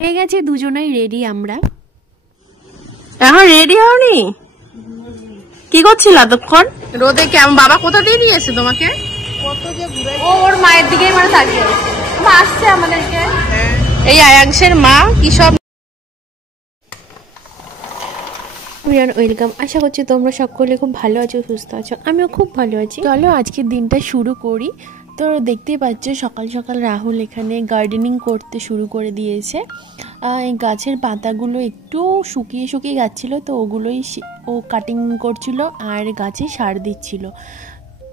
হয়ে গেছে দুজনেই রেডি। আমরা এখন রেডি হওনি? কি করছিল এতক্ষণ রোদে? কেমন বাবা কোথা দিয়ে নিয়ে এসে তোমাকে? কত যে ঘুরে ও ওর মায়ের দিকেই মানে তাকিয়ে আসছে আমাদেরকে। এই আয়াংশের মা কি সব। ওয়েলকাম। আশা করছি তোমরা সকলে খুব ভালো আছো, সুস্থ আছো। আমিও খুব ভালো আছি। চলো আজকের দিনটা শুরু করি। তো দেখতেই পাচ্ছ সকাল সকাল রাহুল এখানে গার্ডেনিং করতে শুরু করে দিয়েছে। এই গাছের পাতাগুলো একটু শুকিয়ে শুকিয়ে যাচ্ছিলো, তো ওগুলোই ও কাটিং করছিল আর গাছে সার দিচ্ছিল।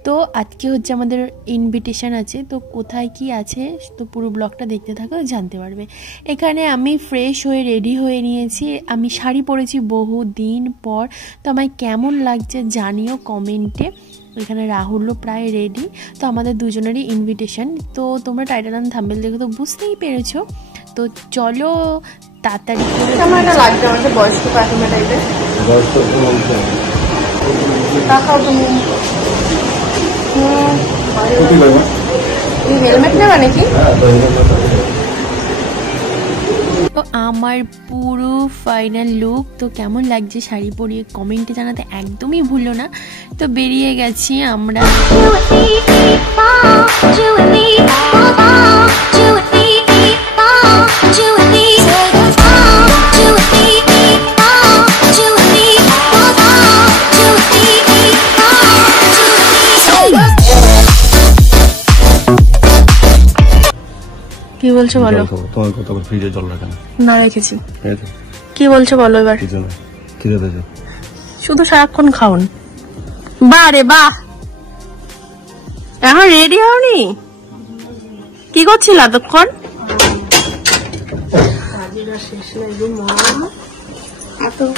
তো আজকে হচ্ছে আমাদের ইনভিটেশন আছে, তো কোথায় কি আছে তো পুরো ব্লগটা দেখতে থাকো, জানতে পারবে। এখানে আমি ফ্রেশ হয়ে রেডি হয়ে নিয়েছি। আমি শাড়ি পরেছি বহু দিন পর, তো আমায় কেমন লাগছে জানিও কমেন্টে। এখানে রাহুলও প্রায় রেডি। তো আমাদের দুজনেরই ইনভিটেশন, তো তোমরা টাইটেল অ্যান্ড থাম্বনেল দেখে তো বুঝতেই পেরেছো। তো চলো তাড়াতাড়ি করে। কেমন একটা লাগছে আমাকে, বয়স্ক কাকিমা টাইপের। দেখাও তুমি। হেলমেট নেবা নাকি? তো আমার পুরো ফাইনাল লুক তো কেমন লাগছে শাড়ি পরিয়ে কমেন্টে জানাতে একদমই ভুলো না। তো বেরিয়ে গেছি আমরা। কি বলছো বলো? তোমার কথা ফ্রিজে জল রাখা না রেখেছি। কি বলছো বলো এবার? শুধু সারাক্ষণ খাওন। বাহ রে বাহ। এখন রেডি হওনি? কি করছিল এতক্ষণ?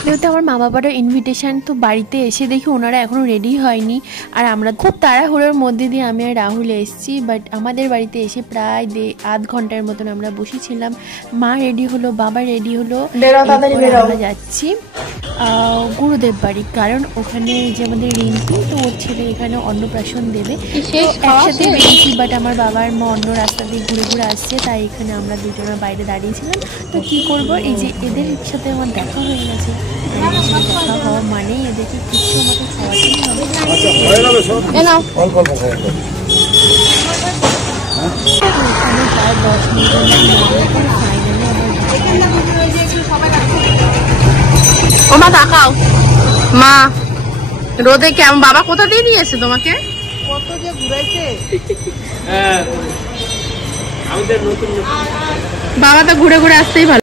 যেহেতু আমার মা বাবার ইনভিটেশন, তো বাড়িতে এসে দেখি ওনারা এখনো রেডি হয়নি। আর আমরা খুব তাড়াহুড়োর মধ্যে দিয়ে আমি আর রাহুল এসেছি। বাট আমাদের বাড়িতে এসে প্রায় আধ ঘন্টার মতন আমরা বসেছিলাম। মা রেডি হলো, বাবা রেডি হলো। আমরা যাচ্ছি গুরুদেব বাড়ি, কারণ ওখানে যে আমাদের রিম্পি, তো ওর ছেলে এখানে অন্নপ্রাশন দেবে। একসাথে বেরিয়েছি, বাট আমার বাবার মা অন্য রাস্তা দিয়ে ঘুরে ঘুরে আসছে, তাই এখানে আমরা দুজনে বাইরে দাঁড়িয়েছিলাম। তো কি করব, এই যে এদের সাথে আমার দেখা হয়ে গেছে। দেখা হওয়া মানে এদেরকে কিছু আমাকে খাওয়াতেই হবে। আমি প্রায় 10 মিনিটের ও মা তাকাও। মা রোদে কেমন বাবা কোথা দিয়ে নিয়ে এসে তোমাকে? কত যে ঘুরাইছে। বাবা তো ঘুরে ঘুরে আসতেই ভালো।